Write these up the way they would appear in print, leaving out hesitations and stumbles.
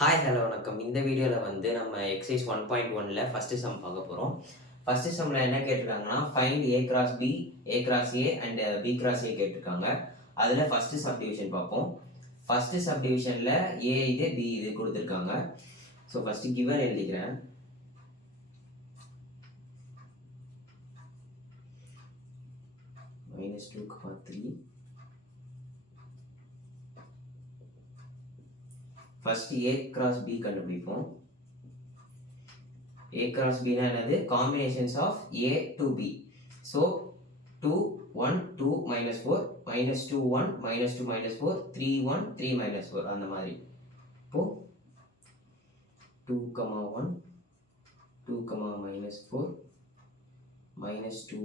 Hi hello வணக்கம். இந்த வீடியோவில் வந்து நம்ம எக்ஸைஸ் 1.1ல் ஃபஸ்ட்டு சம் பார்க்க போகிறோம். ஃபஸ்ட்டு சம்மில் என்ன கேட்டிருக்காங்கன்னா, find A cross B, A cross A and B cross A கேட்டிருக்காங்க. அதில் ஃபஸ்ட்டு சப்டிவிஷன் பார்ப்போம். ஃபஸ்ட்டு சப்டிவிஷனில் ஏ இது பி இது கொடுத்துருக்காங்க. ஸோ ஃபஸ்ட்டு கிவன் எழுதிக்கிறேன். -2,3. ஃபர்ஸ்ட் ஏ கிராஸ் பி கண்டுபிடிப்போம். ஏ கிராஸ் பினா என்னது? Combinations of A to B. So 2 1 2 -4 -2 1 -2 -4 3 1 3 -4 அந்த மாதிரி. இப்போ 2, 1 2, -4 -2, -2,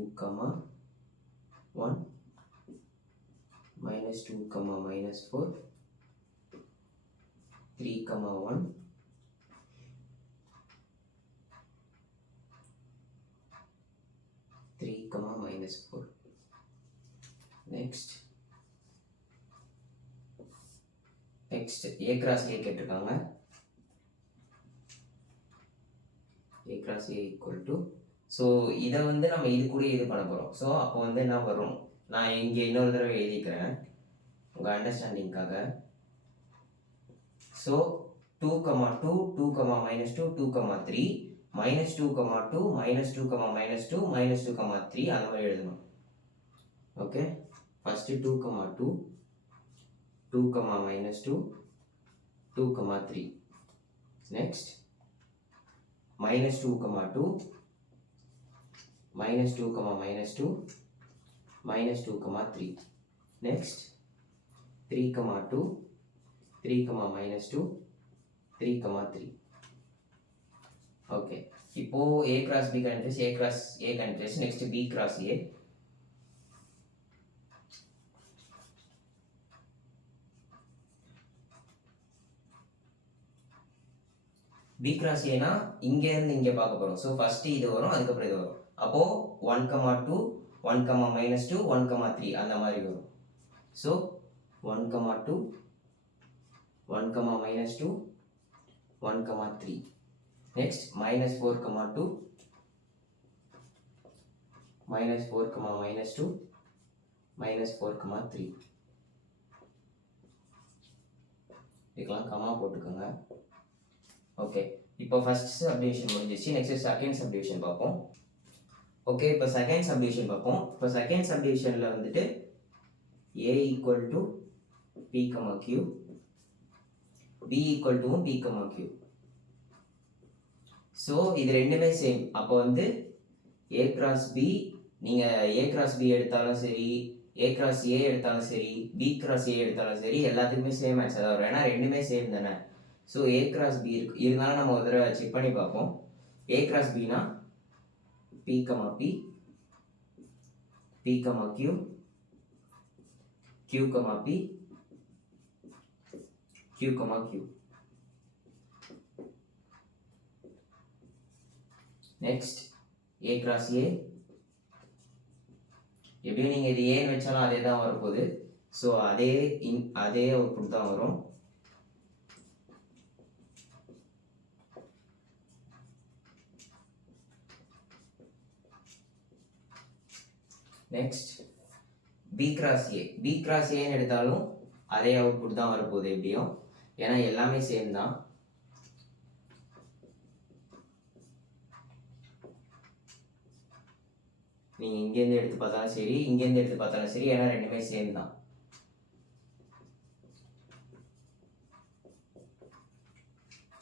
1 -2, -4 3, 1 3, -4. Next a cross a கேட்டிருக்காங்க. a cross a equal to, so இதை வந்து நம்ம இது கூட இது பண்ண போகிறோம். ஸோ அப்போ வந்து என்ன வரும், நான் இங்கே இன்னொரு தடவை எழுதிக்கிறேன் உங்கள் அண்டர்ஸ்டாண்டிங்காக. ஸோ 2, 2 2, -2 2, 3 -2, 2 -2, -2 -2, -3 அந்த மாதிரி எழுதணும். Okay, first 2, 2 2, -2 2, 3. Next -2, 2 -2, -2, -2, -3. Next 3, 2 3, -2 3, 3. Okay, இப்போ a cross b கண்டுபிடிச்சு, a cross a கண்டுபிடிச்சு, next b cross a. b cross a னா இங்க இருந்து இங்க பார்க்க போறோம். ஸோ ஃபர்ஸ்ட் இது வரும், அதுக்கப்புறம் இது வரும். அப்போ 1, 2 1, -2 1, 3 அந்த மாதிரி வரும். ஸோ 1, 2 1, -2 1, 3. Next -4, 2 -4, -2 -4, 3. இதுக்கெல்லாம் கமா போட்டுக்கோங்க. ஓகே, இப்போ ஃபர்ஸ்ட் சப்டிவிஷன் முடிஞ்சிச்சு. நெக்ஸ்ட் செகண்ட் சப்டிவிஷன் பார்ப்போம். ஓகே, இப்போ செகண்ட் சப்டிவிஷன் பார்ப்போம். இப்போ செகண்ட் சப்டிவிஷனில் வந்துட்டு a equal to p, q, b equal to p, q. So இது ரெண்டுமே சேம். அப்போ வந்து a கிராஸ் b, நீங்கள் a கிராஸ் b எடுத்தாலும் சரி, a கிராஸ் a எடுத்தாலும் சரி, b கிராஸ் a எடுத்தாலும் சரி, எல்லாத்துக்குமே சேம் ஆன்சர் தான் வரும். ஏன்னா ரெண்டுமே சேம் தானே. ஸோ a கிராஸ் b இருக்கு, இருந்தாலும் நம்ம ஒரு தடவை செக் பண்ணி பார்ப்போம். a கிராஸ் bனா p, p p, q q, p q, q. Next a cross a, எப்படியும் நீங்கள் இது ஏன்னு வச்சாலும் அதே தான் வரப்போகுது. ஸோ அதே அவுட்புட் தான் வரும். Next b cross a, b cross ஏன்னு எடுத்தாலும் அதே அவுட்புட் தான் வரப்போகுது எப்படியும், ஏன்னா எல்லாமே சேம் தான். நீங்கள் இங்கேருந்து எடுத்து பார்த்தாலும் சரி, இங்கேருந்து எடுத்து பார்த்தாலும் சரி, ஏன்னா ரெண்டுமே சேம் தான்.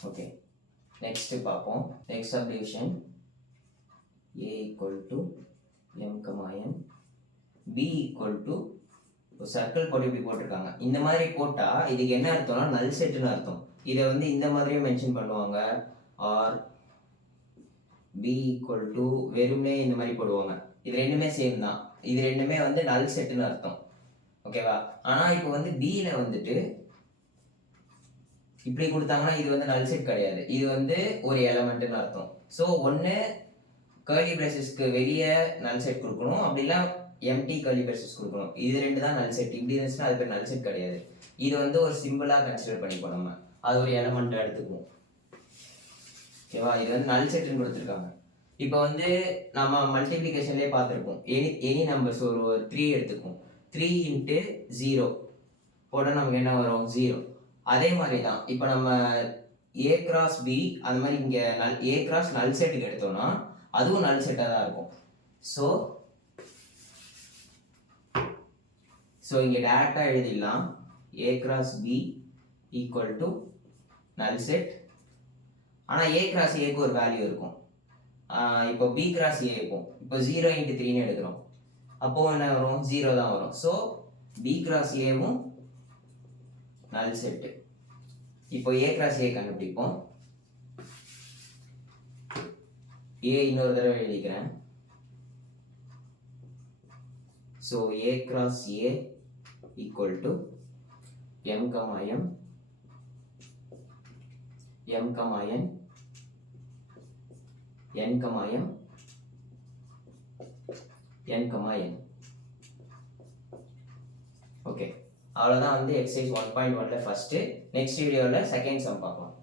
ஓகே, நெக்ஸ்ட் பார்ப்போம். Next subdivision a equal to m, n, b equal to circle போட்டு இப்படி போட்டிருக்காங்க. இந்த மாதிரி போட்டால் இதுக்கு என்ன அர்த்தம்னா நல் செட்டுன்னு அர்த்தம். இதை வந்து இந்த மாதிரியே மென்ஷன் பண்ணுவாங்க. ஆர் b ஈக்குவல் டு வெறுமனே இந்த மாதிரி போடுவாங்க. இது ரெண்டுமே சேம் தான். இது ரெண்டுமே வந்து நல் செட்டுன்னு அர்த்தம். ஓகேவா? ஆனால் இப்போ வந்து பியில் வந்துட்டு இப்படி கொடுத்தாங்கன்னா இது வந்து நல் செட் கிடையாது, இது வந்து ஒரு எலமெண்ட்னு அர்த்தம். ஸோ ஒன்று கர்லி பிரேசஸ்க்கு வெளியே நல் செட் கொடுக்கணும், அப்படிலாம் எம்டி கர்லி பிரேசஸ் கொடுக்கணும். இது ரெண்டு தான் நல் செட். இப்படி இருந்துச்சுன்னா அது பேர் நல் செட் கிடையாது. இது வந்து ஒரு சிம்பிளாக கன்சிடர் பண்ணிப்போம் நம்ம. அது ஒரு எலமெண்ட் எடுத்துக்குவோம். ஓகேவா, இது வந்து நல் செட்டுன்னு கொடுத்துருக்காங்க. இப்போ வந்து நம்ம மல்டிப்ளிகேஷன்லேயே பார்த்துருப்போம். எனி நம்பர்ஸ் ஒரு 3 எடுத்துக்குவோம். 3 இன்ட்டு 0 போட்டால் நமக்கு என்ன வரும்? 0. அதே மாதிரி தான் இப்போ நம்ம ஏ கிராஸ் பி அந்த மாதிரி இங்கே ஏ கிராஸ் நல் செட்டுக்கு எடுத்தோம்னா அதுவும் நல் செட்டாக தான் இருக்கும். ஸோ இங்கே டேரெக்டாக எழுதிடலாம். A cross B equal to null set. ஆனால் ஏ கிராஸ் ஏக்கு ஒரு வேல்யூ இருக்கும். இப்போ பி கிராஸ் ஏ இருக்கும். இப்போ 0 இன்ட்டு 3ன்னு எடுக்கிறோம். அப்போ என்ன வரும்? 0 தான் வரும். ஸோ பி கிராஸ் ஏவும் நல் செட்டு. இப்போ ஏ கிராஸ் ஏ கண்டுபிடிப்போம். ஏ இன்னொரு தடவை எழுதிக்கிறேன். So A cross A equal to m, m, m, n, n, m, n, n. Okay, அவ்வளோதான் வந்து எக்ஸசைஸ் 1.1ல ஃபர்ஸ்ட். நெக்ஸ்ட் வீடியோவில் செகண்ட் சம் பார்க்கலாம்.